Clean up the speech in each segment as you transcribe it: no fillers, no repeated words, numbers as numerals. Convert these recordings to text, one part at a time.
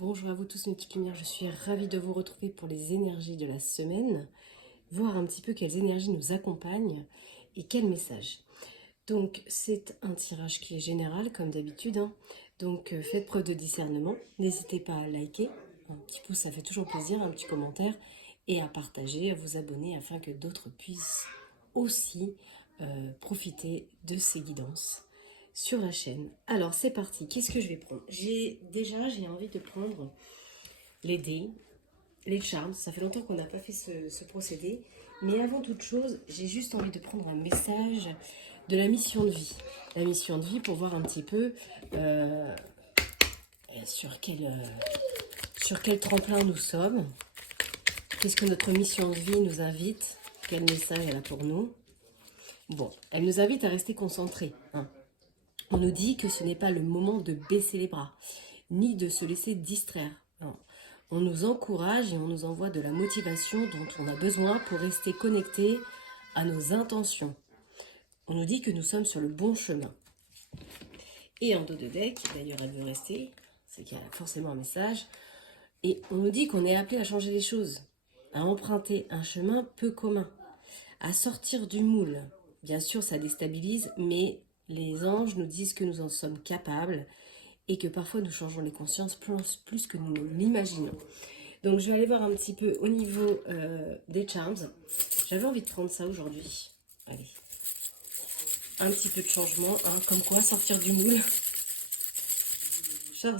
Bonjour à vous tous mes petites lumières, je suis ravie de vous retrouver pour les énergies de la semaine, voir un petit peu quelles énergies nous accompagnent et quels messages. Donc c'est un tirage qui est général comme d'habitude, hein. Donc faites preuve de discernement, n'hésitez pas à liker, un petit pouce ça fait toujours plaisir, un petit commentaire et à partager, à vous abonner afin que d'autres puissent aussi profiter de ces guidances sur la chaîne. Alors c'est parti, qu'est-ce que je vais prendre? J'ai envie de prendre les dés, les charmes. Ça fait longtemps qu'on n'a pas fait ce procédé. Mais avant toute chose, j'ai juste envie de prendre un message de la mission de vie. La mission de vie pour voir un petit peu sur quel tremplin nous sommes. Qu'est-ce que notre mission de vie nous invite? Quel message elle a pour nous? Bon, elle nous invite à rester concentrés, hein. On nous dit que ce n'est pas le moment de baisser les bras, ni de se laisser distraire. Non. On nous encourage et on nous envoie de la motivation dont on a besoin pour rester connecté à nos intentions. On nous dit que nous sommes sur le bon chemin. Et en dos de deck, d'ailleurs elle veut rester, c'est qu'il y a forcément un message, et on nous dit qu'on est appelé à changer les choses, à emprunter un chemin peu commun, à sortir du moule. Bien sûr, ça déstabilise, mais les anges nous disent que nous en sommes capables et que parfois nous changeons les consciences plus que nous l'imaginons. Donc je vais aller voir un petit peu au niveau des charms. J'avais envie de prendre ça aujourd'hui. Allez, un petit peu de changement, hein, comme quoi sortir du moule,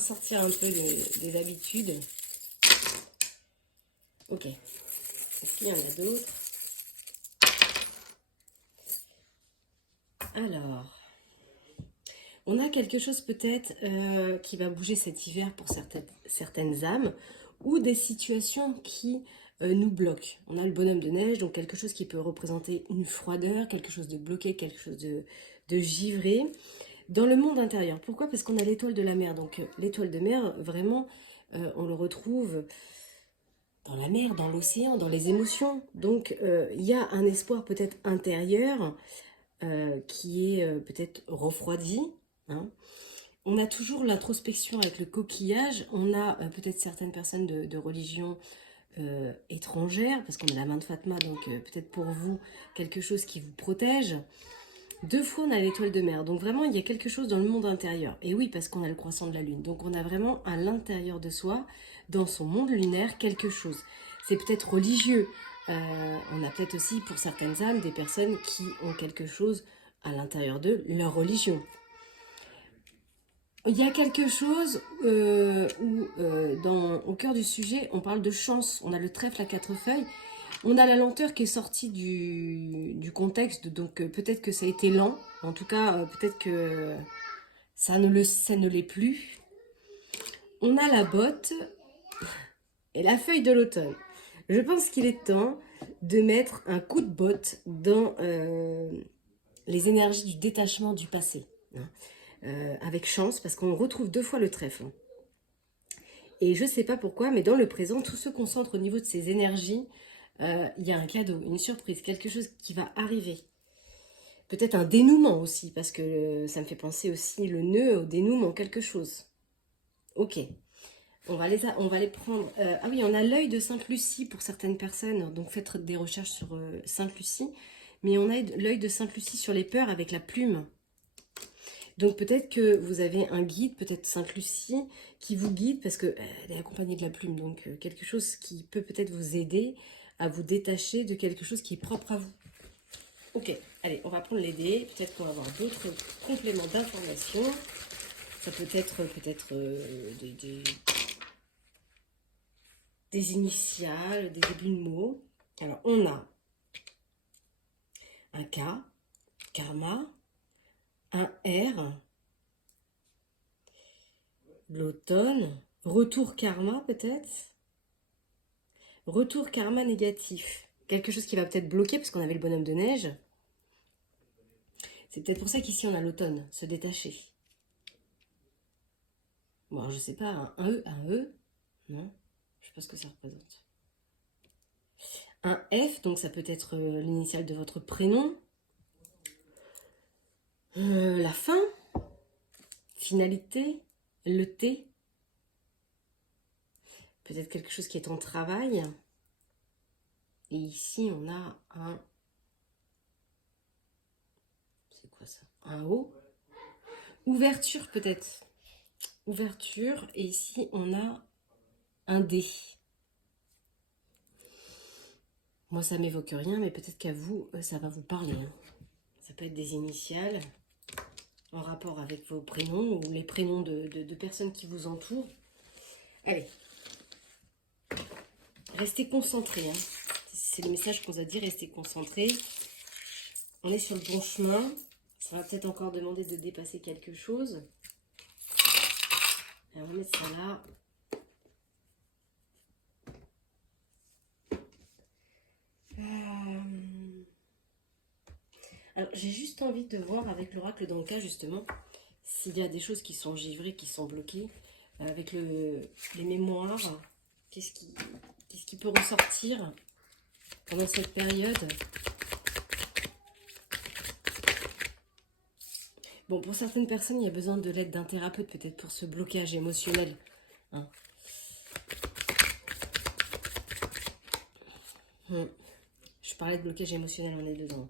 sortir un peu des habitudes. Ok, est-ce qu'il y en a d'autres? Alors, on a quelque chose peut-être qui va bouger cet hiver pour certaines âmes, ou des situations qui nous bloquent. On a le bonhomme de neige, donc quelque chose qui peut représenter une froideur, quelque chose de bloqué, quelque chose de givré, dans le monde intérieur. Pourquoi? Parce qu'on a l'étoile de la mer. Donc l'étoile de mer, vraiment, on le retrouve dans la mer, dans l'océan, dans les émotions. Donc il y a un espoir peut-être intérieur qui est peut-être refroidi, hein. On a toujours l'introspection avec le coquillage. On a peut-être certaines personnes de religion étrangère, parce qu'on a la main de Fatma, donc peut-être pour vous quelque chose qui vous protège. Deux fois on a l'étoile de mer, donc vraiment il y a quelque chose dans le monde intérieur. Et oui, parce qu'on a le croissant de la lune, donc on a vraiment à l'intérieur de soi, dans son monde lunaire, quelque chose. C'est peut-être religieux. On a peut-être aussi pour certaines âmes des personnes qui ont quelque chose à l'intérieur de leur religion. Il y a quelque chose où, au cœur du sujet, on parle de chance. On a le trèfle à quatre feuilles. On a la lenteur qui est sortie du contexte. Donc peut-être que ça a été lent. En tout cas, peut-être que ça ne l'est plus. On a la botte et la feuille de l'automne. Je pense qu'il est temps de mettre un coup de botte dans les énergies du détachement du passé, hein. Avec chance, parce qu'on retrouve deux fois le trèfle. Et je ne sais pas pourquoi, mais dans le présent, tout se concentre au niveau de ces énergies. Il y a un cadeau, une surprise, quelque chose qui va arriver. Peut-être un dénouement aussi, parce que ça me fait penser aussi le nœud au dénouement, quelque chose. Ok, on va les prendre. Ah oui, on a l'œil de Sainte-Lucie pour certaines personnes, donc faites des recherches sur Sainte-Lucie. Mais on a l'œil de Sainte-Lucie sur les peurs avec la plume. Donc peut-être que vous avez un guide, peut-être Sainte-Lucie, qui vous guide, parce qu'elle est accompagnée de la plume, donc quelque chose qui peut peut-être vous aider à vous détacher de quelque chose qui est propre à vous. Ok, allez, on va prendre les dés, peut-être qu'on va avoir d'autres compléments d'informations. Ça peut être des initiales, des débuts de mots. Alors on a un K, karma, un R, l'automne, retour karma peut-être. Retour karma négatif. Quelque chose qui va peut-être bloquer parce qu'on avait le bonhomme de neige. C'est peut-être pour ça qu'ici on a l'automne, se détacher. Bon, alors, je sais pas, un E. Non, je sais pas ce que ça représente. Un F, donc ça peut être l'initiale de votre prénom. La fin, finalité, le T. peut-être quelque chose qui est en travail. Et ici, on a un... C'est quoi ça? Un haut. Ouverture peut-être. Ouverture. Et ici, on a un dé. Moi, ça m'évoque rien, mais peut-être qu'à vous, ça va vous parler. Hein. Ça peut être des initiales en rapport avec vos prénoms ou les prénoms de personnes qui vous entourent. Allez. Restez concentrés. Hein. C'est le message qu'on vous a dit, restez concentrés. On est sur le bon chemin. Ça va peut-être encore demander de dépasser quelque chose. Alors, on va mettre ça là. Alors, j'ai juste envie de voir avec l'oracle dans le cas, justement, s'il y a des choses qui sont givrées, qui sont bloquées. Avec les mémoires, qu'est-ce qui peut ressortir pendant cette période? Bon, pour certaines personnes, il y a besoin de l'aide d'un thérapeute, peut-être pour ce blocage émotionnel. Hein. Je parlais de blocage émotionnel, on est dedans.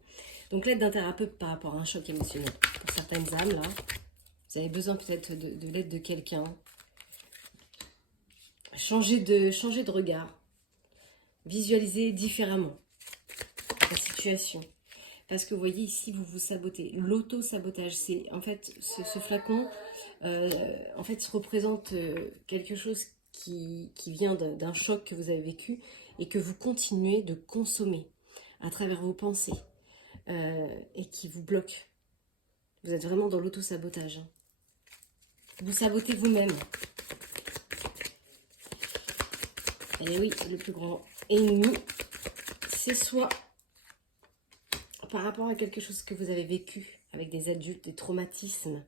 Donc l'aide d'un thérapeute par rapport à un choc émotionnel. Pour certaines âmes, là, vous avez besoin peut-être de l'aide de quelqu'un. Changer de regard. Visualiser différemment la situation. Parce que vous voyez ici, vous vous sabotez. L'auto-sabotage, c'est en fait ce flacon, en fait, représente quelque chose qui vient d'un choc que vous avez vécu et que vous continuez de consommer à travers vos pensées et qui vous bloque. Vous êtes vraiment dans l'auto-sabotage. Hein. Vous sabotez vous-même. Et oui, le plus grand ennemi, c'est soi. Par rapport à quelque chose que vous avez vécu avec des adultes, des traumatismes,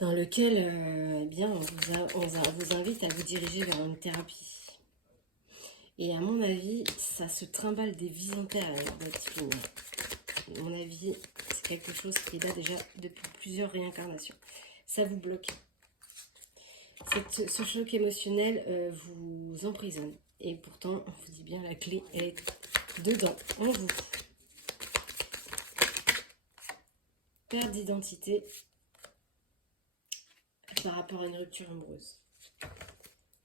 dans lequel eh bien, on vous invite à vous diriger vers une thérapie. Et à mon avis, ça se trimballe des vies antérieures, votre film. À mon avis, c'est quelque chose qui est là déjà depuis plusieurs réincarnations. Ça vous bloque. Ce choc émotionnel vous emprisonne. Et pourtant, on vous dit bien, la clé, elle est dedans, en vous. Perte d'identité par rapport à une rupture amoureuse.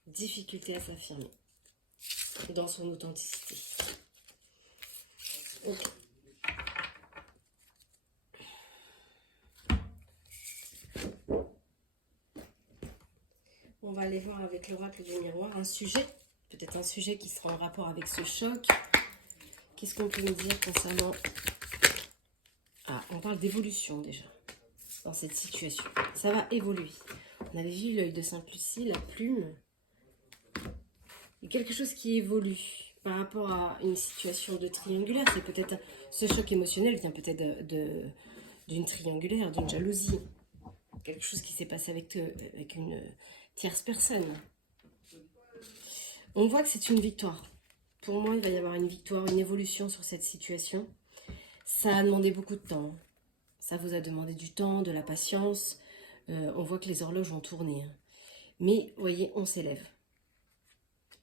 Difficulté à s'affirmer dans son authenticité. Ok. On va aller voir avec l'oracle du miroir un sujet, peut-être un sujet qui sera en rapport avec ce choc. Qu'est-ce qu'on peut nous dire concernant... Ah, on parle d'évolution déjà, dans cette situation. Ça va évoluer. On avait vu l'œil de Sainte-Lucie, la plume. Il y a quelque chose qui évolue par rapport à une situation de triangulaire. C'est peut-être... Ce choc émotionnel vient peut-être d'une triangulaire, d'une jalousie. Quelque chose qui s'est passé avec une tierce personne. On voit que c'est une victoire. Pour moi, il va y avoir une victoire, une évolution sur cette situation. Ça a demandé beaucoup de temps. Ça vous a demandé du temps, de la patience. On voit que les horloges ont tourné. Mais, vous voyez, on s'élève.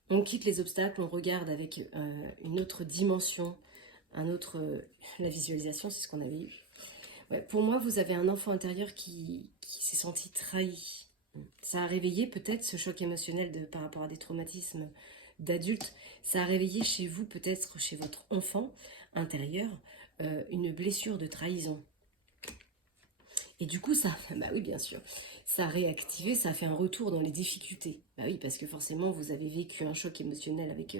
On quitte les obstacles, on regarde avec une autre dimension, la visualisation, c'est ce qu'on avait eu. Ouais, pour moi, vous avez un enfant intérieur qui s'est senti trahi. Ça a réveillé peut-être ce choc émotionnel par rapport à des traumatismes d'adultes. Ça a réveillé chez vous, peut-être chez votre enfant intérieur, une blessure de trahison. Et du coup, bah oui, bien sûr, ça a réactivé, ça a fait un retour dans les difficultés. Bah oui, parce que forcément, vous avez vécu un choc émotionnel avec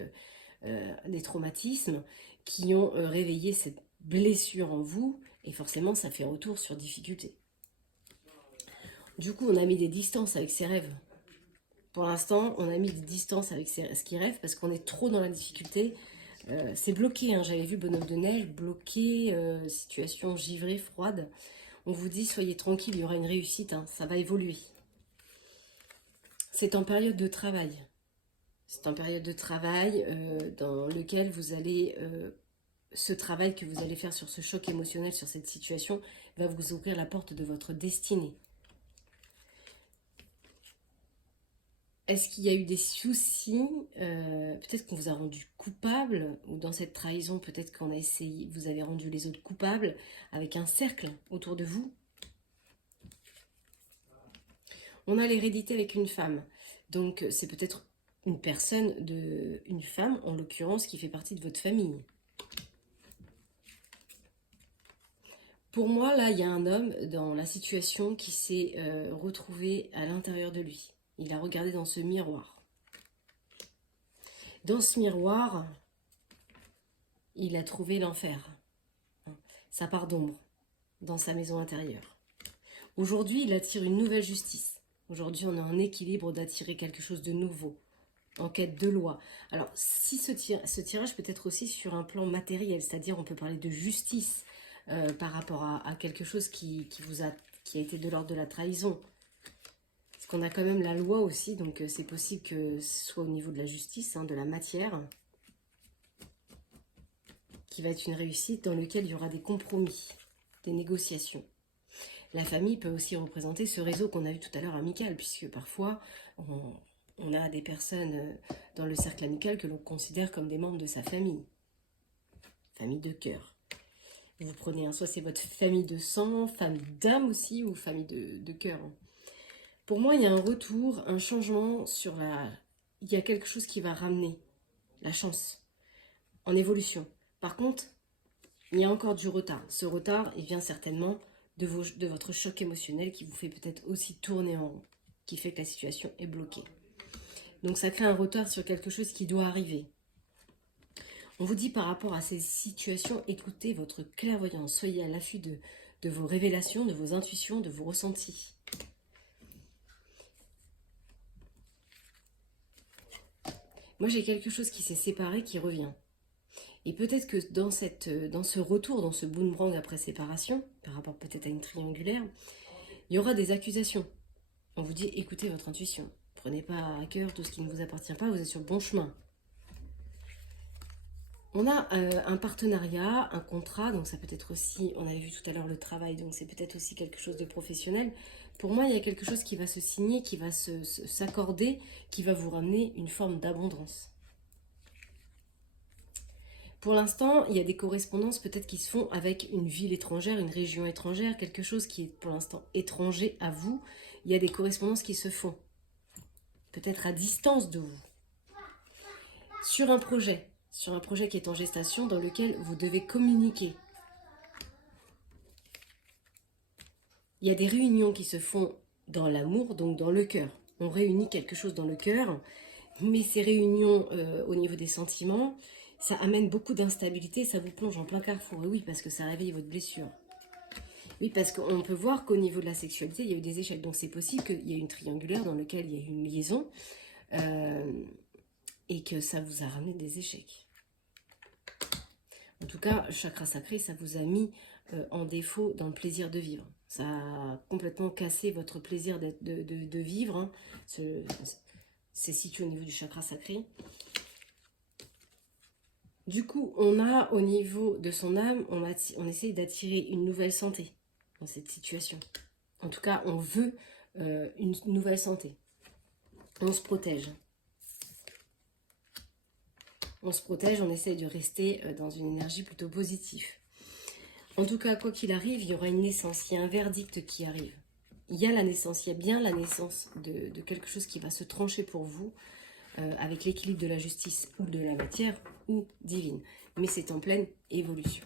des traumatismes qui ont réveillé cette blessure en vous, et forcément, ça fait retour sur difficultés. Du coup, on a mis des distances avec ses rêves. Pour l'instant, on a mis des distances avec ce qui rêve parce qu'on est trop dans la difficulté. C'est bloqué, hein. J'avais vu Bonhomme de Neige, bloqué, situation givrée, froide. On vous dit, soyez tranquille, il y aura une réussite, hein, ça va évoluer. C'est en période de travail. C'est en période de travail dans lequel vous allez... ce travail que vous allez faire sur ce choc émotionnel, sur cette situation, va vous ouvrir la porte de votre destinée. Est-ce qu'il y a eu des soucis? Peut-être qu'on vous a rendu coupable, ou dans cette trahison, peut-être qu'on a essayé, vous avez rendu les autres coupables, avec un cercle autour de vous. On a l'hérédité avec une femme. Donc c'est peut-être une personne, une femme en l'occurrence, qui fait partie de votre famille. Pour moi, là, il y a un homme dans la situation qui s'est retrouvé à l'intérieur de lui. Il a regardé dans ce miroir. Dans ce miroir, il a trouvé l'enfer. Sa part d'ombre dans sa maison intérieure. Aujourd'hui, il attire une nouvelle justice. Aujourd'hui, on a un équilibre d'attirer quelque chose de nouveau, en quête de loi. Alors, si ce tirage peut être aussi sur un plan matériel, c'est-à-dire on peut parler de justice par rapport à quelque chose qui a été de l'ordre de la trahison. Parce qu'on a quand même la loi aussi, donc c'est possible que ce soit au niveau de la justice, de la matière, qui va être une réussite dans laquelle il y aura des compromis, des négociations. La famille peut aussi représenter ce réseau qu'on a vu tout à l'heure amical, puisque parfois on a des personnes dans le cercle amical que l'on considère comme des membres de sa famille. Famille de cœur. Vous prenez soit c'est votre famille de sang, famille d'âme aussi, ou famille de cœur. Pour moi, il y a un retour, un changement sur la... Il y a quelque chose qui va ramener la chance en évolution. Par contre, il y a encore du retard. Ce retard, il vient certainement de votre choc émotionnel qui vous fait peut-être aussi tourner en rond, qui fait que la situation est bloquée. Donc ça crée un retard sur quelque chose qui doit arriver. On vous dit par rapport à ces situations, écoutez votre clairvoyance, soyez à l'affût de vos révélations, de vos intuitions, de vos ressentis. Moi j'ai quelque chose qui s'est séparé, qui revient. Et peut-être que dans ce retour, dans ce boomerang après séparation, par rapport peut-être à une triangulaire, il y aura des accusations. On vous dit, écoutez votre intuition. Prenez pas à cœur tout ce qui ne vous appartient pas, vous êtes sur le bon chemin. On a un partenariat, un contrat, donc ça peut être aussi, on avait vu tout à l'heure le travail, donc c'est peut-être aussi quelque chose de professionnel. Pour moi, il y a quelque chose qui va se signer, qui va s'accorder, qui va vous ramener une forme d'abondance. Pour l'instant, il y a des correspondances peut-être qui se font avec une ville étrangère, une région étrangère, quelque chose qui est pour l'instant étranger à vous. Il y a des correspondances qui se font, peut-être à distance de vous. Sur un projet qui est en gestation dans lequel vous devez communiquer. Il y a des réunions qui se font dans l'amour, donc dans le cœur. On réunit quelque chose dans le cœur, mais ces réunions au niveau des sentiments, ça amène beaucoup d'instabilité, ça vous plonge en plein carrefour. Et oui, parce que ça réveille votre blessure. Oui, parce qu'on peut voir qu'au niveau de la sexualité, il y a eu des échecs. Donc c'est possible qu'il y ait une triangulaire dans laquelle il y a eu une liaison et que ça vous a ramené des échecs. En tout cas, chakra sacré, ça vous a mis en défaut dans le plaisir de vivre. Ça a complètement cassé votre plaisir de vivre. Hein. C'est situé au niveau du chakra sacré. Du coup, on a au niveau de son âme, on essaye d'attirer une nouvelle santé dans cette situation. En tout cas, on veut une nouvelle santé. On se protège. On se protège, on essaye de rester dans une énergie plutôt positive. En tout cas, quoi qu'il arrive, il y aura une naissance, il y a un verdict qui arrive. Il y a la naissance, il y a bien la naissance de quelque chose qui va se trancher pour vous avec l'équilibre de la justice ou de la matière ou divine. Mais c'est en pleine évolution.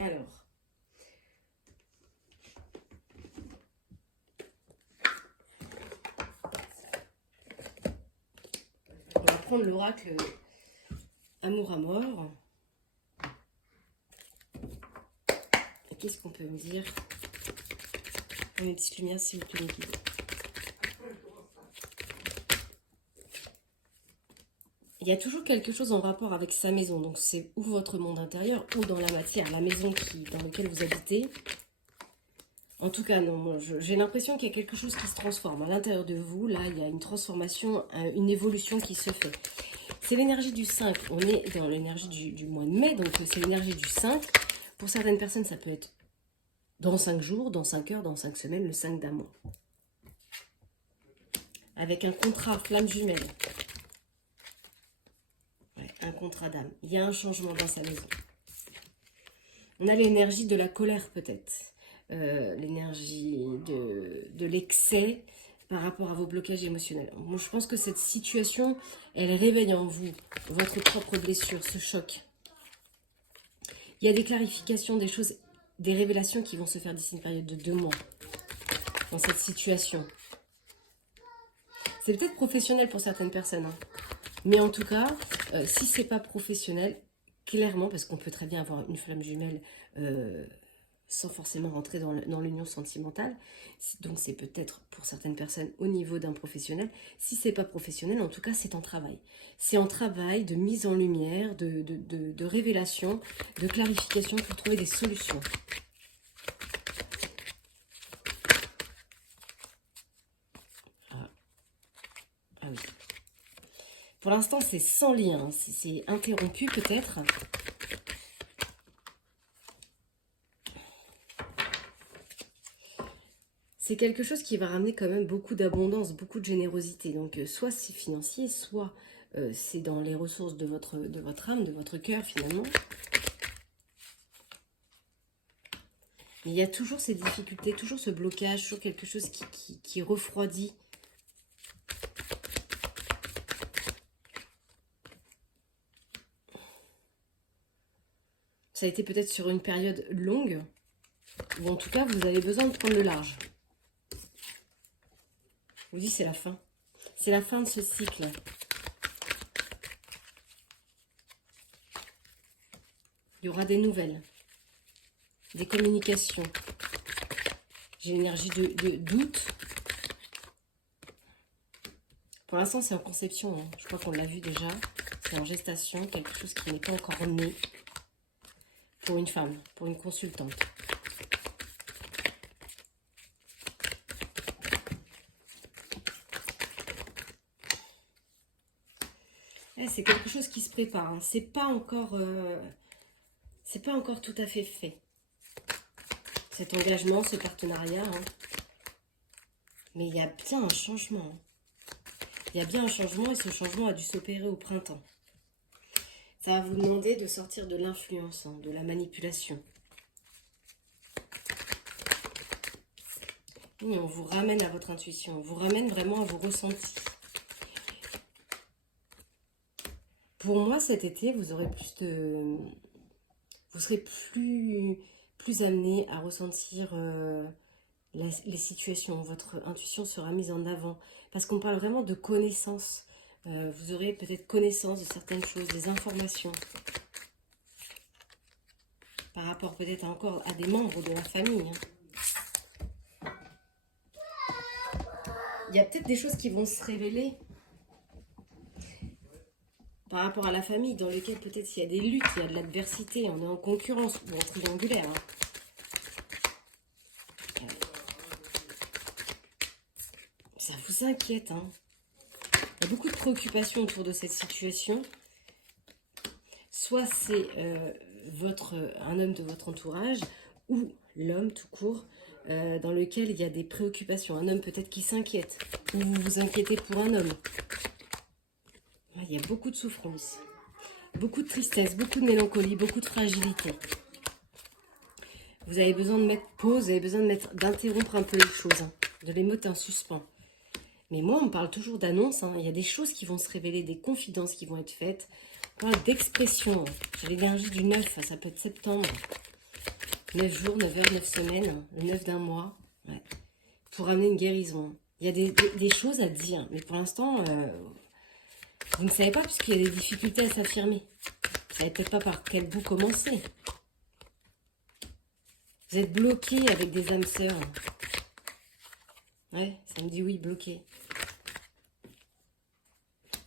Alors, on va prendre l'oracle Amour à mort. Qu'est-ce qu'on peut me dire? Une petite lumière s'il vous plaît. Il y a toujours quelque chose en rapport avec sa maison. Donc c'est ou votre monde intérieur ou dans la matière, la maison dans laquelle vous habitez. En tout cas, non, j'ai l'impression qu'il y a quelque chose qui se transforme. À l'intérieur de vous, là, il y a une transformation, une évolution qui se fait. C'est l'énergie du 5. On est dans l'énergie du mois de mai, donc c'est l'énergie du 5. Pour certaines personnes, ça peut être dans 5 jours, dans 5 heures, dans 5 semaines, le 5 d'un mois. avec un contrat flamme jumelle. Ouais, un contrat d'âme. Il y a un changement dans sa maison. On a l'énergie de la colère peut-être. L'énergie de l'excès par rapport à vos blocages émotionnels. Moi, je pense que cette situation, elle réveille en vous votre propre blessure, ce choc. Il y a des clarifications, des choses, des révélations qui vont se faire d'ici une période de 2 mois dans cette situation. C'est peut-être professionnel pour certaines personnes, hein. Mais en tout cas, si c'est pas professionnel, clairement, parce qu'on peut très bien avoir une flamme jumelle sans forcément rentrer dans l'union sentimentale, donc c'est peut-être pour certaines personnes au niveau d'un professionnel. Si c'est pas professionnel, en tout cas, c'est en travail. C'est en travail de mise en lumière, de révélation, de clarification pour trouver des solutions. Ah oui. Pour l'instant, c'est sans lien. C'est interrompu peut-être. C'est quelque chose qui va ramener quand même beaucoup d'abondance, beaucoup de générosité. Donc, soit c'est financier, soit c'est dans les ressources de votre âme, de votre cœur finalement. Mais il y a toujours ces difficultés, toujours ce blocage, toujours quelque chose qui refroidit. Ça a été peut-être sur une période longue, ou en tout cas, vous avez besoin de prendre le large. Je vous dis, c'est la fin. C'est la fin de ce cycle. Il y aura des nouvelles, des communications. J'ai l'énergie de doute. Pour l'instant, c'est en conception, hein. Je crois qu'on l'a vu déjà. C'est en gestation, quelque chose qui n'est pas encore né. Pour une femme, pour une consultante. C'est quelque chose qui se prépare, hein. C'est pas encore tout à fait fait. Cet engagement, ce partenariat, hein. Mais il y a bien un changement, hein. Il y a bien un changement et ce changement a dû s'opérer au printemps. Ça va vous demander de sortir de l'influence, hein, de la manipulation. Oui, on vous ramène à votre intuition, on vous ramène vraiment à vos ressentis. Pour moi, cet été, vous aurez vous serez plus amené à ressentir les situations. Votre intuition sera mise en avant. Parce qu'on parle vraiment de connaissance. Vous aurez peut-être connaissance de certaines choses, des informations. Par rapport peut-être encore à des membres de la famille, hein. Il y a peut-être des choses qui vont se révéler par rapport à la famille, dans lesquelles peut-être il y a des luttes, il y a de l'adversité, on est en concurrence, ou en triangulaire, hein. Ça vous inquiète, hein. Il y a beaucoup de préoccupations autour de cette situation. Soit c'est un homme de votre entourage, ou l'homme tout court, dans lequel il y a des préoccupations. Un homme peut-être qui s'inquiète, ou vous vous inquiétez pour un homme. Il y a beaucoup de souffrance, beaucoup de tristesse, beaucoup de mélancolie, beaucoup de fragilité. Vous avez besoin de mettre pause, vous avez besoin d'interrompre un peu les choses, hein, de les mettre en suspens. Mais moi, on parle toujours d'annonces, hein. Il y a des choses qui vont se révéler, des confidences qui vont être faites. On parle d'expression. J'ai l'énergie du 9, ça peut être septembre. 9 jours, 9 heures, 9 semaines, le 9 d'un mois. Ouais. Pour amener une guérison. Il y a des choses à dire, mais pour l'instant, vous ne savez pas, puisqu'il y a des difficultés à s'affirmer. Vous ne savez peut-être pas par quel bout commencer. Vous êtes bloqué avec des âmes sœurs. Ouais, ça me dit oui, bloqué.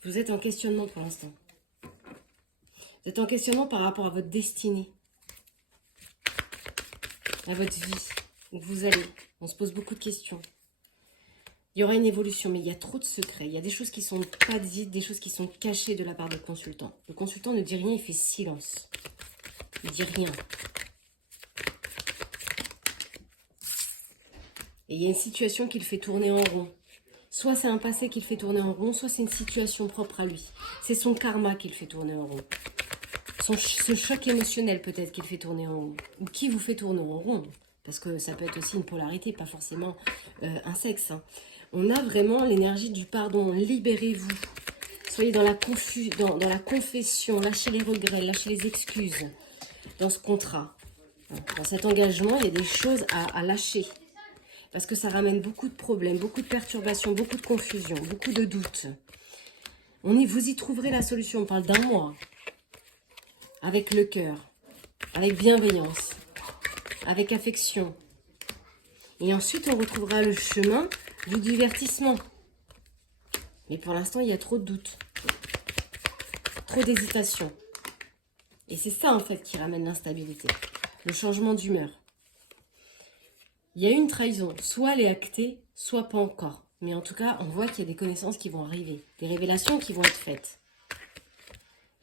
Vous êtes en questionnement pour l'instant. Vous êtes en questionnement par rapport à votre destinée. À votre vie. Où vous allez. On se pose beaucoup de questions. Il y aura une évolution, mais il y a trop de secrets. Il y a des choses qui sont pas dites, des choses qui sont cachées de la part du consultant. Le consultant ne dit rien, il fait silence. Il dit rien. Et il y a une situation qui le fait tourner en rond. Soit c'est un passé qui le fait tourner en rond, soit c'est une situation propre à lui. C'est son karma qui le fait tourner en rond. Ce choc émotionnel peut-être qui le fait tourner en rond. Ou qui vous fait tourner en rond. Parce que ça peut être aussi une polarité, pas forcément un sexe. Hein. On a vraiment l'énergie du pardon. Libérez-vous. Soyez dans la confession. Lâchez les regrets, lâchez les excuses. Dans ce contrat. Dans cet engagement, il y a des choses à lâcher. Parce que ça ramène beaucoup de problèmes, beaucoup de perturbations, beaucoup de confusion, beaucoup de doutes. Vous y trouverez la solution. On parle d'un mois. Avec le cœur. Avec bienveillance. Avec affection. Et ensuite, on retrouvera le chemin du divertissement. Mais pour l'instant, il y a trop de doutes. Trop d'hésitation. Et c'est ça, en fait, qui ramène l'instabilité. Le changement d'humeur. Il y a une trahison. Soit elle est actée, soit pas encore. Mais en tout cas, on voit qu'il y a des connaissances qui vont arriver. Des révélations qui vont être faites.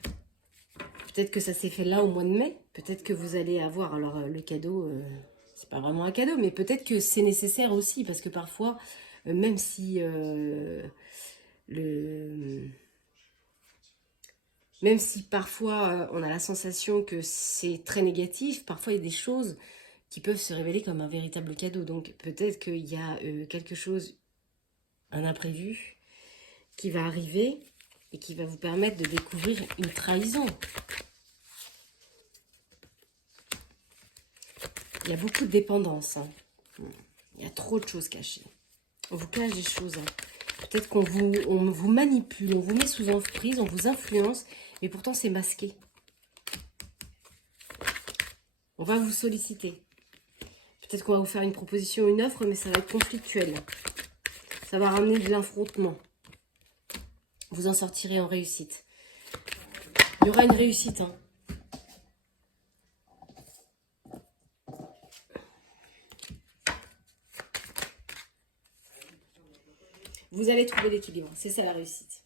Peut-être que ça s'est fait là au mois de mai. Peut-être que vous allez avoir... Alors, le cadeau, c'est pas vraiment un cadeau. Mais peut-être que c'est nécessaire aussi. Parce que parfois, même si... Même si parfois on a la sensation que c'est très négatif, parfois il y a des choses qui peuvent se révéler comme un véritable cadeau. Donc peut-être qu'il y a quelque chose, un imprévu, qui va arriver et qui va vous permettre de découvrir une trahison. Il y a beaucoup de dépendance. Hein. Il y a trop de choses cachées. On vous cache des choses. Hein. Peut-être qu'on vous manipule, on vous met sous emprise, on vous influence, mais pourtant c'est masqué. On va vous solliciter. Peut-être qu'on va vous faire une proposition, une offre, mais ça va être conflictuel. Ça va ramener de l'affrontement. Vous en sortirez en réussite. Il y aura une réussite. Hein. Vous allez trouver l'équilibre. C'est ça la réussite.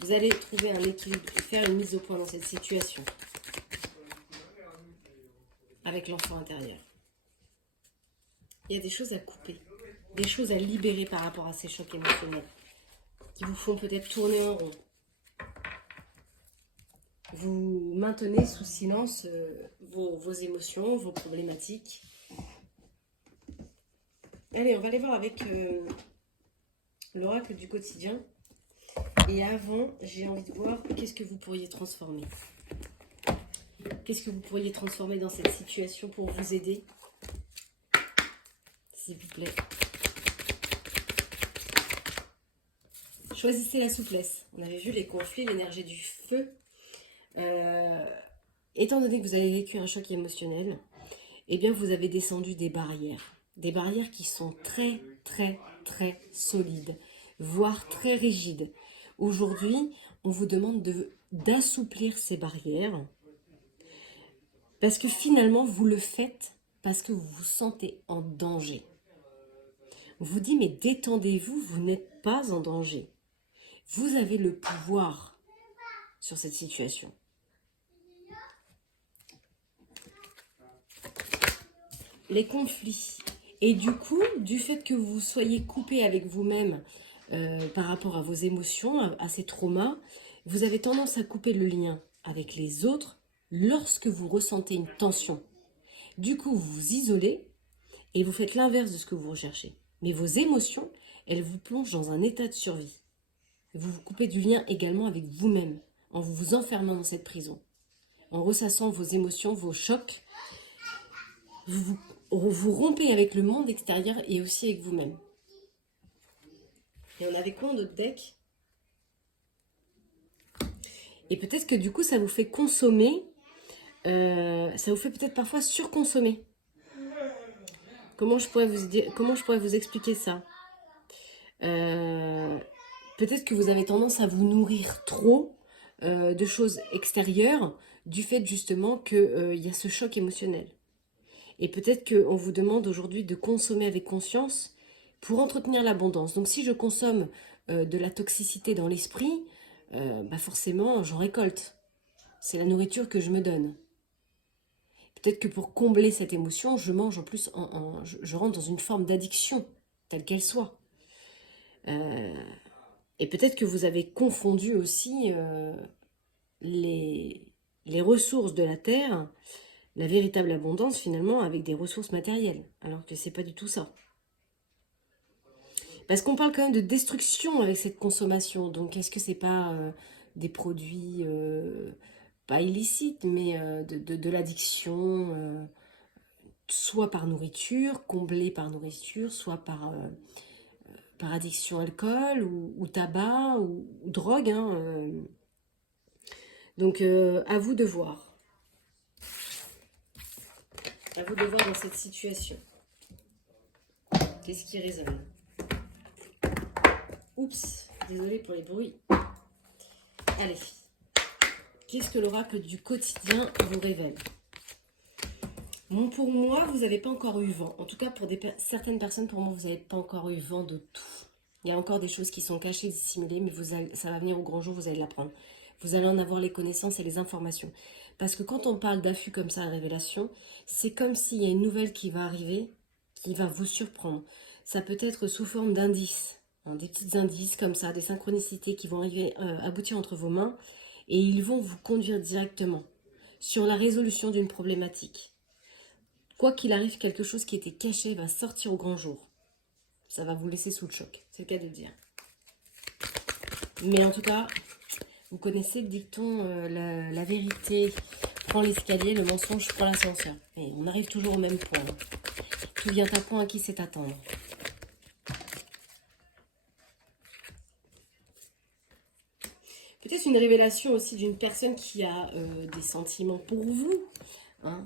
Vous allez trouver un équilibre et faire une mise au point dans cette situation. Avec l'enfant intérieur. Il y a des choses à couper. Des choses à libérer par rapport à ces chocs émotionnels. Qui vous font peut-être tourner en rond. Vous maintenez sous silence vos émotions, vos problématiques. Allez, on va aller voir avec l'oracle du quotidien. Et avant, j'ai envie de voir qu'est-ce que vous pourriez transformer. Qu'est-ce que vous pourriez transformer dans cette situation pour vous aider, s'il vous plaît. Choisissez la souplesse. On avait vu les conflits, l'énergie du feu. Étant donné que vous avez vécu un choc émotionnel, eh bien vous avez descendu des barrières. Des barrières qui sont très, très, très solides, voire très rigides. Aujourd'hui, on vous demande d'assouplir ces barrières parce que finalement, vous le faites parce que vous vous sentez en danger. On vous dit, mais détendez-vous, vous n'êtes pas en danger. Vous avez le pouvoir sur cette situation. Les conflits. Et du coup, du fait que vous soyez coupé avec vous-même par rapport à vos émotions, à ces traumas, vous avez tendance à couper le lien avec les autres lorsque vous ressentez une tension. Du coup, vous vous isolez et vous faites l'inverse de ce que vous recherchez. Mais vos émotions, elles vous plongent dans un état de survie. Vous vous coupez du lien également avec vous-même, en vous enfermant dans cette prison. En ressassant vos émotions, vos chocs, vous rompez avec le monde extérieur et aussi avec vous-même. Et on avait quoi en d'autres decks? Et peut-être que du coup, ça vous fait consommer, ça vous fait peut-être parfois surconsommer. Comment je pourrais vous expliquer ça? Peut-être que vous avez tendance à vous nourrir trop de choses extérieures du fait justement qu'il y a ce choc émotionnel. Et peut-être qu'on vous demande aujourd'hui de consommer avec conscience pour entretenir l'abondance. Donc si je consomme de la toxicité dans l'esprit, forcément j'en récolte. C'est la nourriture que je me donne. Peut-être que pour combler cette émotion, je mange en plus, je rentre dans une forme d'addiction, telle qu'elle soit. Et peut-être que vous avez confondu aussi les ressources de la terre, la véritable abondance finalement, avec des ressources matérielles, alors que c'est pas du tout ça. Parce qu'on parle quand même de destruction avec cette consommation, donc est-ce que c'est pas des produits pas illicites, mais de l'addiction, soit par nourriture, comblée par nourriture, soit par addiction alcool ou tabac ou drogue, hein, donc à vous de voir. À vous de voir dans cette situation. Qu'est-ce qui résonne? Oups, désolée pour les bruits. Allez, qu'est-ce que l'oracle du quotidien vous révèle? Bon, pour moi, vous n'avez pas encore eu vent. En tout cas, pour certaines personnes, pour moi, vous n'avez pas encore eu vent de tout. Il y a encore des choses qui sont cachées, dissimulées, mais ça va venir au grand jour, vous allez l'apprendre. Vous allez en avoir les connaissances et les informations. Parce que quand on parle d'affût comme ça, de révélation, c'est comme s'il y a une nouvelle qui va arriver, qui va vous surprendre. Ça peut être sous forme d'indices, hein, des petits indices comme ça, des synchronicités qui vont arriver, aboutir entre vos mains, et ils vont vous conduire directement sur la résolution d'une problématique. Quoi qu'il arrive, quelque chose qui était caché va sortir au grand jour. Ça va vous laisser sous le choc, c'est le cas de le dire. Mais en tout cas, vous connaissez le dicton, la vérité prend l'escalier, le mensonge prend l'ascenseur. Et on arrive toujours au même point. Tout vient à point à qui sait attendre. Peut-être une révélation aussi d'une personne qui a des sentiments pour vous. Hein,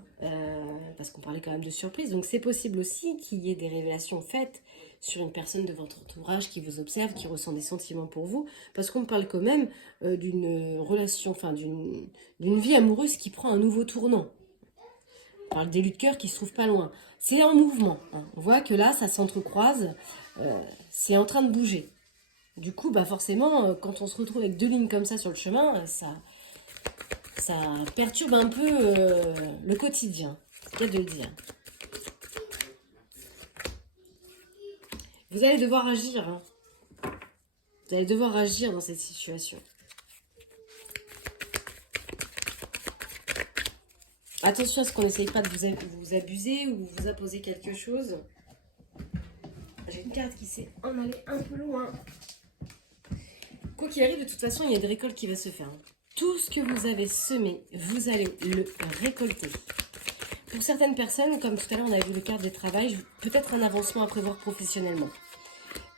parce qu'on parlait quand même de surprise. Donc c'est possible aussi qu'il y ait des révélations faites sur une personne de votre entourage qui vous observe, qui ressent des sentiments pour vous. Parce qu'on parle quand même d'une relation, enfin d'une vie amoureuse qui prend un nouveau tournant. On parle des luttes de cœur qui se trouvent pas loin. C'est en mouvement. Hein. On voit que là, ça s'entrecroise. C'est en train de bouger. Du coup, bah forcément, quand on se retrouve avec deux lignes comme ça sur le chemin, ça perturbe un peu le quotidien, c'est le cas de le dire. Vous allez devoir agir. Hein. Vous allez devoir agir dans cette situation. Attention à ce qu'on n'essaye pas de vous abuser ou vous imposer quelque chose. J'ai une carte qui s'est en allée un peu loin. Quoi qu'il arrive, de toute façon, il y a une récolte qui va se faire. Tout ce que vous avez semé, vous allez le récolter. Pour certaines personnes, comme tout à l'heure on a vu le cadre des travails, peut-être un avancement à prévoir professionnellement.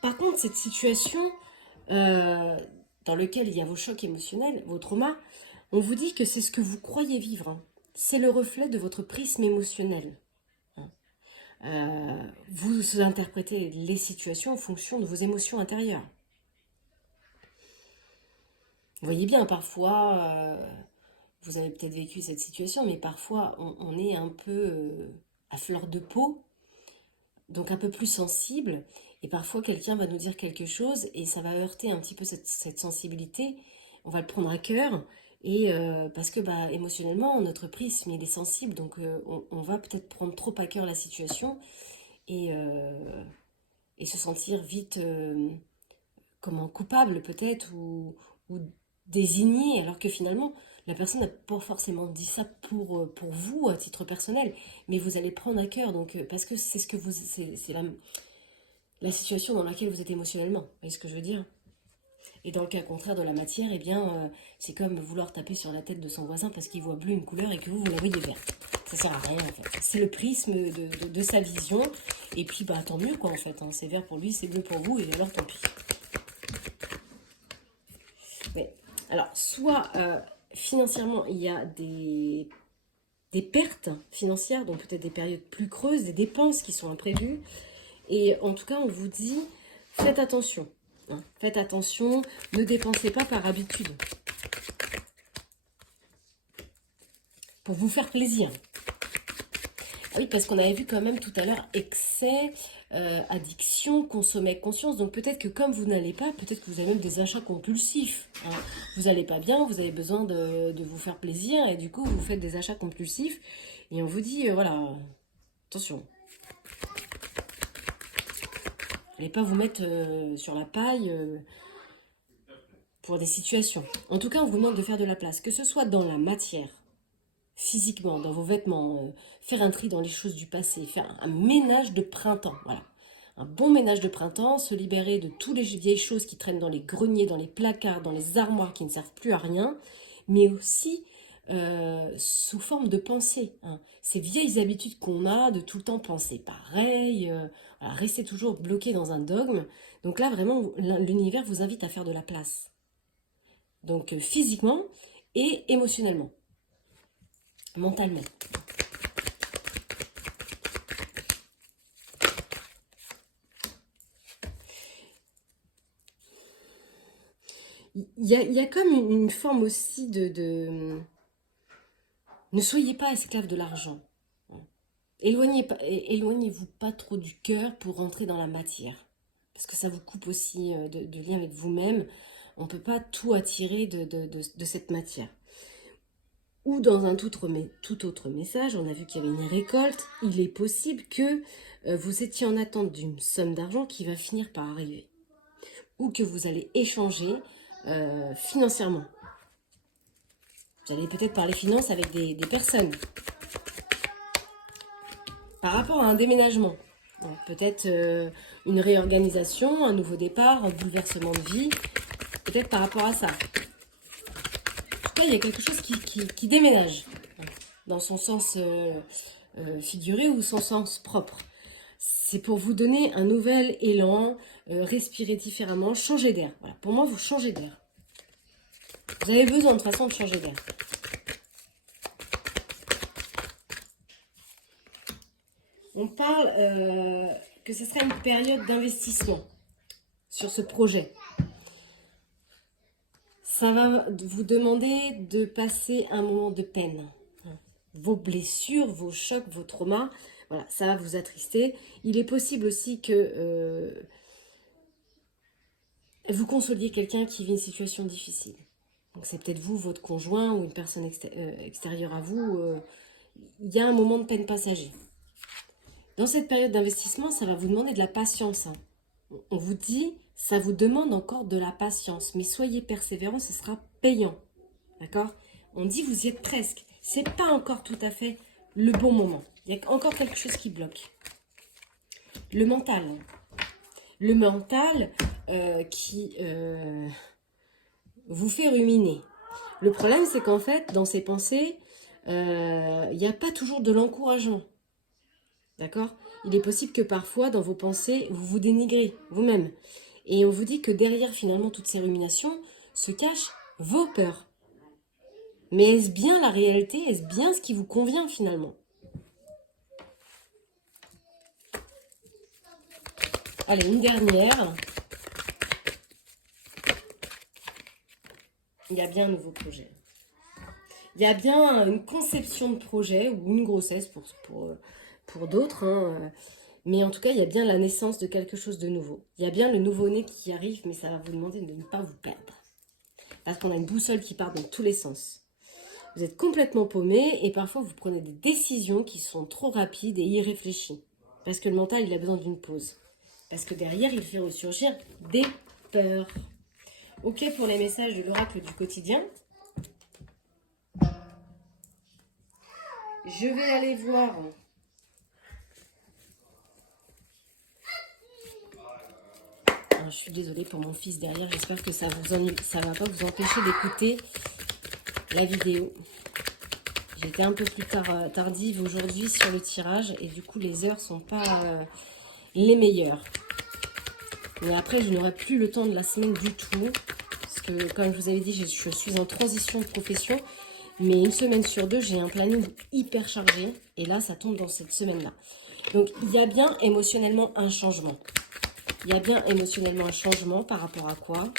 Par contre, cette situation dans laquelle il y a vos chocs émotionnels, vos traumas, on vous dit que c'est ce que vous croyez vivre. Hein. C'est le reflet de votre prisme émotionnel. Hein. Vous interprétez les situations en fonction de vos émotions intérieures. Vous voyez bien, parfois, vous avez peut-être vécu cette situation, mais parfois on est un peu à fleur de peau, donc un peu plus sensible, et parfois quelqu'un va nous dire quelque chose et ça va heurter un petit peu cette sensibilité, on va le prendre à cœur, et parce que bah, émotionnellement, notre prisme il est sensible, donc on va peut-être prendre trop à cœur la situation et se sentir vite comment coupable peut-être ou désigné, alors que finalement la personne n'a pas forcément dit ça pour vous à titre personnel, mais vous allez prendre à cœur, donc parce que c'est ce que vous c'est la situation dans laquelle vous êtes émotionnellement, vous voyez ce que je veux dire. Et dans le cas contraire de la matière, eh bien c'est comme vouloir taper sur la tête de son voisin parce qu'il voit bleu une couleur et que vous la voyez verte. Ça sert à rien en fait. C'est le prisme de sa vision, et puis bah tant mieux quoi en fait, hein. C'est vert pour lui, c'est bleu pour vous, et alors tant pis. Mais, alors, soit financièrement, il y a des pertes financières, donc peut-être des périodes plus creuses, des dépenses qui sont imprévues. Et en tout cas, on vous dit, faites attention. Hein, faites attention, ne dépensez pas par habitude. Pour vous faire plaisir. Ah oui, parce qu'on avait vu quand même tout à l'heure excès, addiction, consommer avec conscience. Donc peut-être que comme vous n'allez pas, peut-être que vous avez même des achats compulsifs. Hein. Vous n'allez pas bien, vous avez besoin de vous faire plaisir et du coup vous faites des achats compulsifs. Et on vous dit, voilà, attention. N'allez pas vous mettre sur la paille pour des situations. En tout cas, on vous demande de faire de la place, que ce soit dans la matière, physiquement, dans vos vêtements, faire un tri dans les choses du passé, faire un ménage de printemps, voilà. Un bon ménage de printemps, se libérer de toutes les vieilles choses qui traînent dans les greniers, dans les placards, dans les armoires qui ne servent plus à rien, mais aussi sous forme de pensée. Hein. Ces vieilles habitudes qu'on a de tout le temps penser pareil, voilà, rester toujours bloqué dans un dogme. Donc là, vraiment, l'univers vous invite à faire de la place. Donc physiquement et émotionnellement, mentalement. Il y a comme une forme aussi Ne soyez pas esclave de l'argent. Éloignez-vous pas trop du cœur pour rentrer dans la matière. Parce que ça vous coupe aussi de lien avec vous-même. On ne peut pas tout attirer de cette matière. Ou dans un tout autre message, on a vu qu'il y avait une récolte. Il est possible que vous étiez en attente d'une somme d'argent qui va finir par arriver. Ou que vous allez échanger financièrement. Vous allez peut-être parler finances avec des personnes. Par rapport à un déménagement, peut-être une réorganisation, un nouveau départ, un bouleversement de vie, peut-être par rapport à ça. En tout cas, il y a quelque chose qui déménage, dans son sens figuré ou son sens propre. C'est pour vous donner un nouvel élan, respirer différemment, changer d'air. Voilà. Pour moi, vous changez d'air. Vous avez besoin de toute façon de changer d'air. On parle que ce serait une période d'investissement sur ce projet. Ça va vous demander de passer un moment de peine. Vos blessures, vos chocs, vos traumas, voilà, ça va vous attrister. Il est possible aussi que vous consoliez quelqu'un qui vit une situation difficile. Donc c'est peut-être vous, votre conjoint ou une personne extérieure à vous. Il y a un moment de peine passager. Dans cette période d'investissement, ça va vous demander de la patience. Hein. On vous dit, ça vous demande encore de la patience. Mais soyez persévérants, ce sera payant. D'accord? On dit, vous y êtes presque. C'est pas encore tout à fait le bon moment. Il y a encore quelque chose qui bloque. Le mental. Le mental qui vous fait ruminer. Le problème, c'est qu'en fait, dans ces pensées, il n'y a pas toujours de l'encouragement. D'accord? Il est possible que parfois, dans vos pensées, vous vous dénigrez vous-même. Et on vous dit que derrière, finalement, toutes ces ruminations se cachent vos peurs. Mais est-ce bien la réalité? Est-ce bien ce qui vous convient, finalement? Allez, une dernière. Il y a bien un nouveau projet. Il y a bien une conception de projet ou une grossesse pour d'autres. Hein. Mais en tout cas, il y a bien la naissance de quelque chose de nouveau. Il y a bien le nouveau-né qui arrive, mais ça va vous demander de ne pas vous perdre. Parce qu'on a une boussole qui part dans tous les sens. Vous êtes complètement paumé et parfois vous prenez des décisions qui sont trop rapides et irréfléchies. Parce que le mental, il a besoin d'une pause. Parce que derrière, il fait ressurgir des peurs. Ok pour les messages de l'oracle du quotidien. Je vais aller voir. Alors, je suis désolée pour mon fils derrière. J'espère que ça va pas vous empêcher d'écouter la vidéo. J'ai été un peu plus tardive aujourd'hui sur le tirage et du coup les heures sont pas les meilleures. Mais après je n'aurai plus le temps de la semaine du tout. Parce que comme je vous avais dit, je suis en transition de profession. Mais une semaine sur deux, j'ai un planning hyper chargé. Et là, ça tombe dans cette semaine-là. Donc, il y a bien émotionnellement un changement. Il y a bien émotionnellement un changement par rapport à quoi?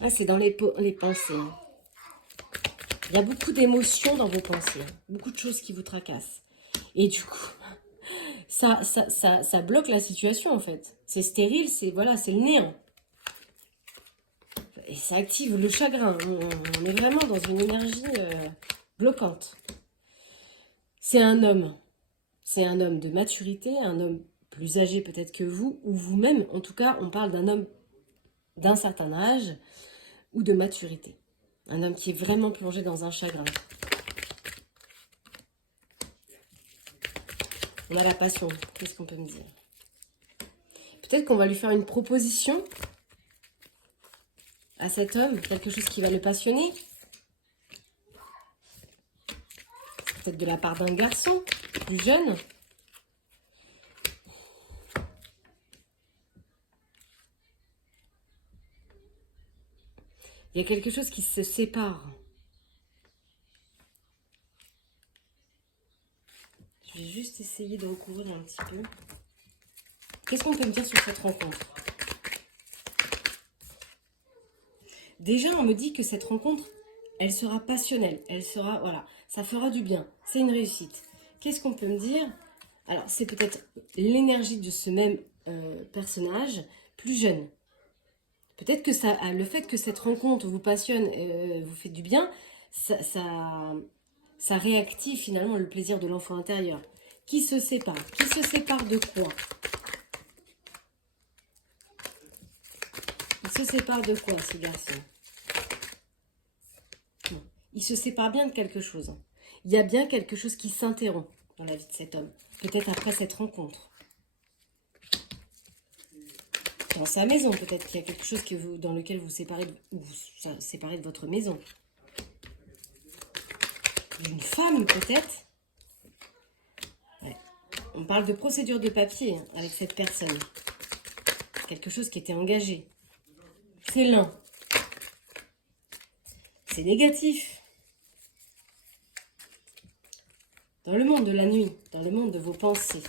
Ah, c'est dans les pensées. Il y a beaucoup d'émotions dans vos pensées. Beaucoup de choses qui vous tracassent. Et du coup, ça bloque la situation, en fait. C'est stérile, c'est le néant. Et ça active le chagrin. On est vraiment dans une énergie bloquante. C'est un homme. C'est un homme de maturité, un homme plus âgé peut-être que vous, ou vous-même. En tout cas, on parle d'un homme d'un certain âge ou de maturité. Un homme qui est vraiment plongé dans un chagrin. On a la passion. Qu'est-ce qu'on peut me dire? Peut-être qu'on va lui faire une proposition à cet homme, quelque chose qui va le passionner. Peut-être de la part d'un garçon plus jeune. Il y a quelque chose qui se sépare. Je vais juste essayer de recouvrir un petit peu. Qu'est-ce qu'on peut me dire sur cette rencontre? Déjà, on me dit que cette rencontre, elle sera passionnelle. Elle sera, voilà, ça fera du bien. C'est une réussite. Qu'est-ce qu'on peut me dire? Alors, c'est peut-être l'énergie de ce même personnage plus jeune. Peut-être que ça, le fait que cette rencontre vous passionne, vous fait du bien, ça réactive finalement le plaisir de l'enfant intérieur. Qui se sépare? Qui se sépare de quoi? Il se sépare de quoi, ce garçon? Il se sépare bien de quelque chose. Il y a bien quelque chose qui s'interrompt dans la vie de cet homme. Peut-être après cette rencontre. Dans sa maison, peut-être qu'il y a quelque chose dans lequel vous séparez, vous séparez de votre maison. Une femme, peut-être. Ouais. On parle de procédure de papier avec cette personne. Quelque chose qui était engagé. C'est l'un. C'est négatif. Dans le monde de la nuit, dans le monde de vos pensées.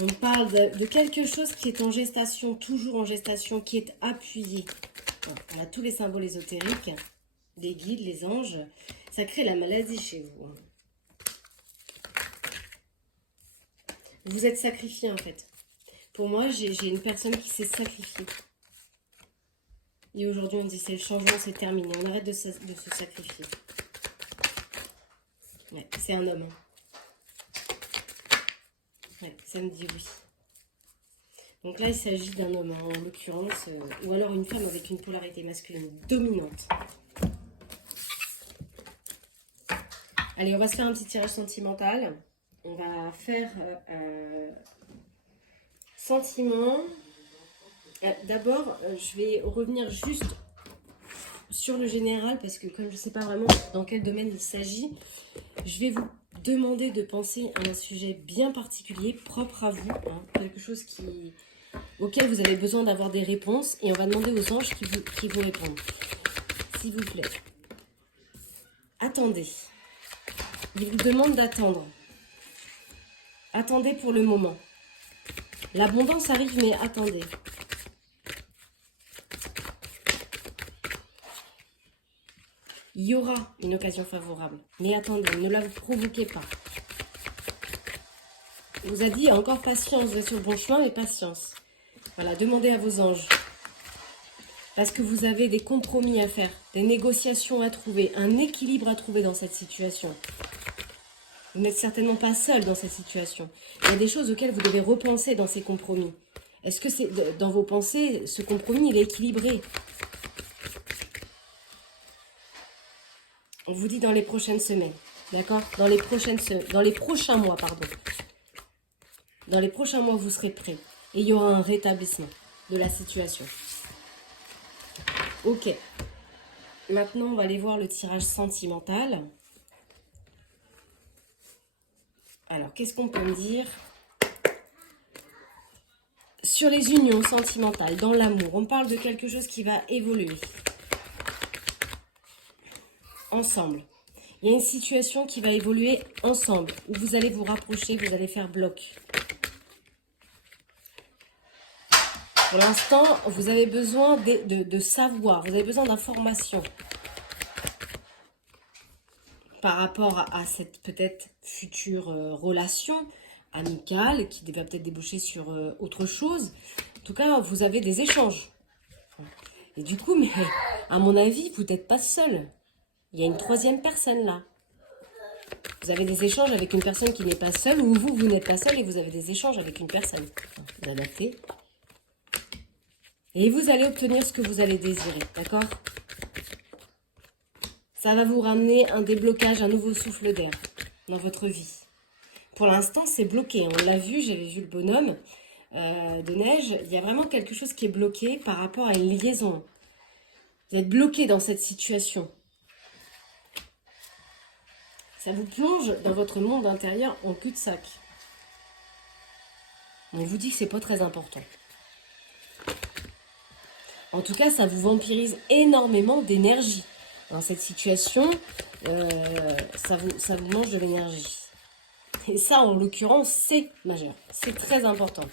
On parle de quelque chose qui est en gestation, toujours en gestation, qui est appuyé. On a tous les symboles ésotériques, les guides, les anges. Ça crée la maladie chez vous. Vous êtes sacrifié en fait. Pour moi, j'ai une personne qui s'est sacrifiée. Et aujourd'hui, on dit c'est le changement, c'est terminé. On arrête de se sacrifier. Ouais, c'est un homme. Ouais, ça me dit oui. Donc là, il s'agit d'un homme, en l'occurrence, ou alors une femme avec une polarité masculine dominante. Allez, on va se faire un petit tirage sentimental. On va faire sentiment. D'abord, je vais revenir juste sur le général, parce que comme je ne sais pas vraiment dans quel domaine il s'agit, je vais vous demander de penser à un sujet bien particulier, propre à vous, hein, quelque chose auquel vous avez besoin d'avoir des réponses, et on va demander aux anges qui vous répondent. S'il vous plaît. Attendez. Il vous demande d'attendre. Attendez pour le moment. L'abondance arrive, mais attendez. Il y aura une occasion favorable. Mais attendez, ne la provoquez pas. On vous a dit encore patience, vous êtes sur le bon chemin, mais patience. Voilà, demandez à vos anges. Parce que vous avez des compromis à faire, des négociations à trouver, un équilibre à trouver dans cette situation. Vous n'êtes certainement pas seul dans cette situation. Il y a des choses auxquelles vous devez repenser dans ces compromis. Est-ce que c'est dans vos pensées, ce compromis, il est équilibré? On vous dit dans les prochaines semaines, d'accord? Dans les prochains mois, pardon. Dans les prochains mois, vous serez prêts. Et il y aura un rétablissement de la situation. Ok. Maintenant, on va aller voir le tirage sentimental. Alors, qu'est-ce qu'on peut me dire sur les unions sentimentales, dans l'amour? On parle de quelque chose qui va évoluer. Ensemble. Il y a une situation qui va évoluer ensemble, où vous allez vous rapprocher, vous allez faire bloc. Pour l'instant, vous avez besoin de savoir, vous avez besoin d'informations par rapport à cette peut-être future relation amicale qui va peut-être déboucher sur autre chose. En tout cas, vous avez des échanges. Et du coup, mais à mon avis, vous n'êtes pas seul. Il y a une troisième personne là. Vous avez des échanges avec une personne qui n'est pas seule, ou vous, vous n'êtes pas seul et vous avez des échanges avec une personne. Vous adaptez. Et vous allez obtenir ce que vous allez désirer, d'accord? Ça va vous ramener un déblocage, un nouveau souffle d'air dans votre vie. Pour l'instant, c'est bloqué. On l'a vu, j'avais vu le bonhomme de neige. Il y a vraiment quelque chose qui est bloqué par rapport à une liaison. Vous êtes bloqué dans cette situation. Ça vous plonge dans votre monde intérieur en cul-de-sac. On vous dit que c'est pas très important. En tout cas, ça vous vampirise énormément d'énergie. Dans cette situation, ça vous mange de l'énergie. Et ça, en l'occurrence, c'est majeur. C'est très important.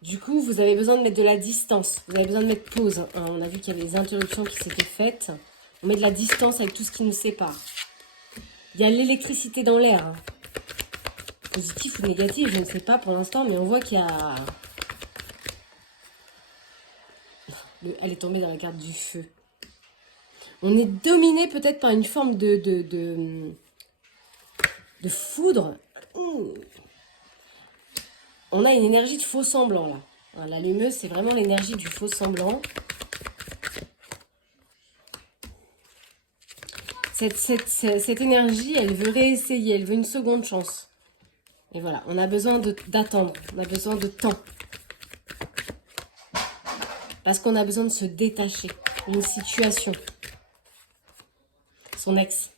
Du coup, vous avez besoin de mettre de la distance. Vous avez besoin de mettre pause. Hein. On a vu qu'il y avait des interruptions qui s'étaient faites. On met de la distance avec tout ce qui nous sépare. Il y a l'électricité dans l'air. Hein. Positif ou négatif, je ne sais pas pour l'instant, mais on voit qu'il y a... Elle est tombée dans la carte du feu. On est dominé peut-être par une forme de foudre. On a une énergie de faux semblant là. Hein, l'allumeuse, c'est vraiment l'énergie du faux semblant. Cette énergie, elle veut réessayer, elle veut une seconde chance. Et voilà, on a besoin d'attendre, on a besoin de temps. Parce qu'on a besoin de se détacher d'une situation. Son ex.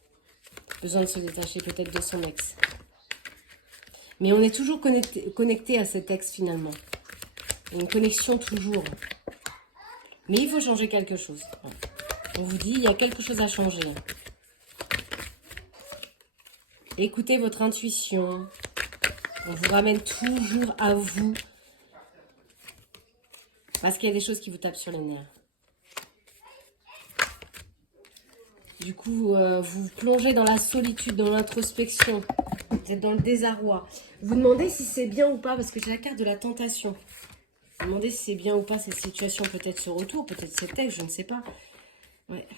Besoin de se détacher peut-être de son ex. Mais on est toujours connecté à cet ex finalement. Une connexion toujours. Mais il faut changer quelque chose. On vous dit, il y a quelque chose à changer. Écoutez votre intuition. On vous ramène toujours à vous. Parce qu'il y a des choses qui vous tapent sur les nerfs. Du coup, vous plongez dans la solitude, dans l'introspection. Vous êtes dans le désarroi. Vous demandez si c'est bien ou pas, parce que j'ai la carte de la tentation. Vous demandez si c'est bien ou pas cette situation, peut-être ce retour, peut-être cet ex, je ne sais pas. Ouais.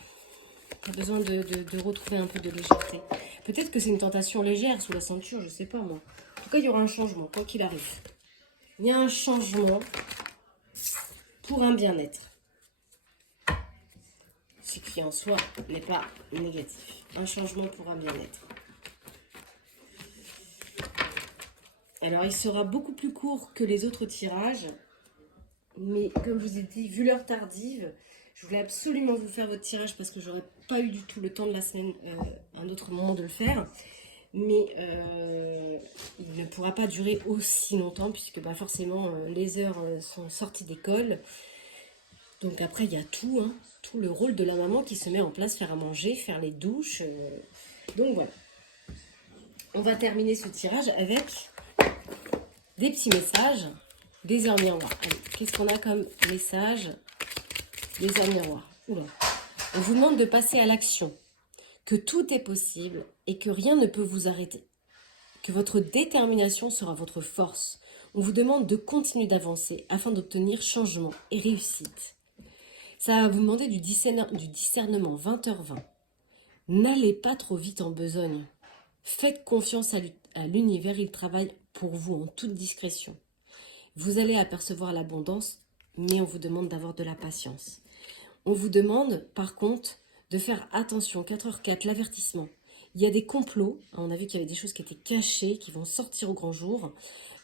Il y a besoin de retrouver un peu de légèreté. Peut-être que c'est une tentation légère sous la ceinture, je ne sais pas moi. En tout cas, il y aura un changement, quoi qu'il arrive. Il y a un changement pour un bien-être. Ce qui en soi n'est pas négatif. Un changement pour un bien-être. Alors, il sera beaucoup plus court que les autres tirages. Mais comme je vous ai dit, vu l'heure tardive, je voulais absolument vous faire votre tirage parce que j'aurais pas eu du tout le temps de la semaine, un autre moment de le faire. Mais il ne pourra pas durer aussi longtemps puisque bah, forcément les heures sont sorties d'école. Donc après, il y a tout, hein, tout le rôle de la maman qui se met en place, faire à manger, faire les douches. Donc voilà. On va terminer ce tirage avec des petits messages, des heures miroirs. Allez, qu'est-ce qu'on a comme message? Des heures miroirs. Oula. On vous demande de passer à l'action, que tout est possible et que rien ne peut vous arrêter. Que votre détermination sera votre force. On vous demande de continuer d'avancer afin d'obtenir changement et réussite. Ça va vous demander du discernement 20h20. N'allez pas trop vite en besogne. Faites confiance à l'univers, il travaille pour vous en toute discrétion. Vous allez apercevoir l'abondance, mais on vous demande d'avoir de la patience. On vous demande, par contre, de faire attention. 4h04, l'avertissement. Il y a des complots. On a vu qu'il y avait des choses qui étaient cachées, qui vont sortir au grand jour.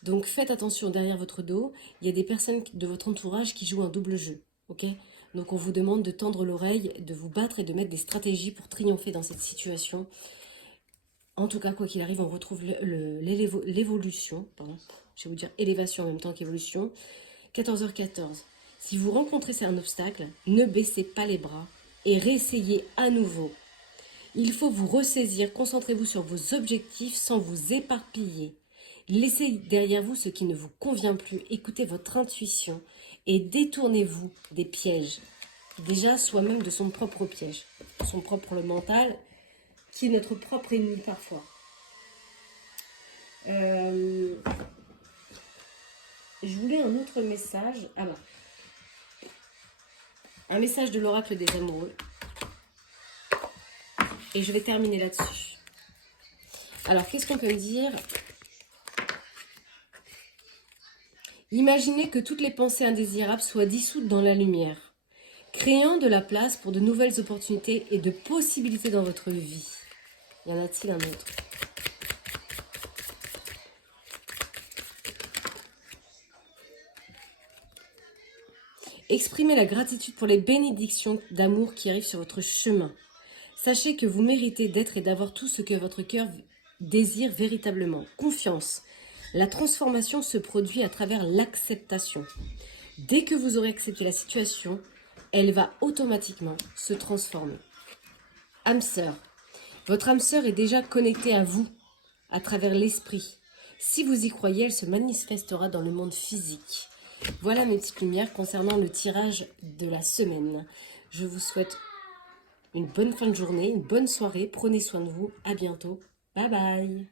Donc faites attention derrière votre dos. Il y a des personnes de votre entourage qui jouent un double jeu. Ok ? Donc on vous demande de tendre l'oreille, de vous battre et de mettre des stratégies pour triompher dans cette situation. En tout cas, quoi qu'il arrive, on retrouve l'évolution. Pardon, je vais vous dire élévation en même temps qu'évolution. 14h14. Si vous rencontrez un obstacle, ne baissez pas les bras et réessayez à nouveau. Il faut vous ressaisir, concentrez-vous sur vos objectifs sans vous éparpiller. Laissez derrière vous ce qui ne vous convient plus, écoutez votre intuition et détournez-vous des pièges. Déjà, soi-même de son propre piège, son propre mental, qui est notre propre ennemi parfois. Je voulais un autre message. Ah non. Un message de l'oracle des amoureux. Et je vais terminer là-dessus. Alors, qu'est-ce qu'on peut me dire? Imaginez que toutes les pensées indésirables soient dissoutes dans la lumière, créant de la place pour de nouvelles opportunités et de possibilités dans votre vie. Y en a-t-il un autre? Exprimez la gratitude pour les bénédictions d'amour qui arrivent sur votre chemin. Sachez que vous méritez d'être et d'avoir tout ce que votre cœur désire véritablement. Confiance. La transformation se produit à travers l'acceptation. Dès que vous aurez accepté la situation, elle va automatiquement se transformer. Âme sœur. Votre âme sœur est déjà connectée à vous, à travers l'esprit. Si vous y croyez, elle se manifestera dans le monde physique. Voilà mes petites lumières concernant le tirage de la semaine. Je vous souhaite une bonne fin de journée, une bonne soirée. Prenez soin de vous. À bientôt. Bye bye.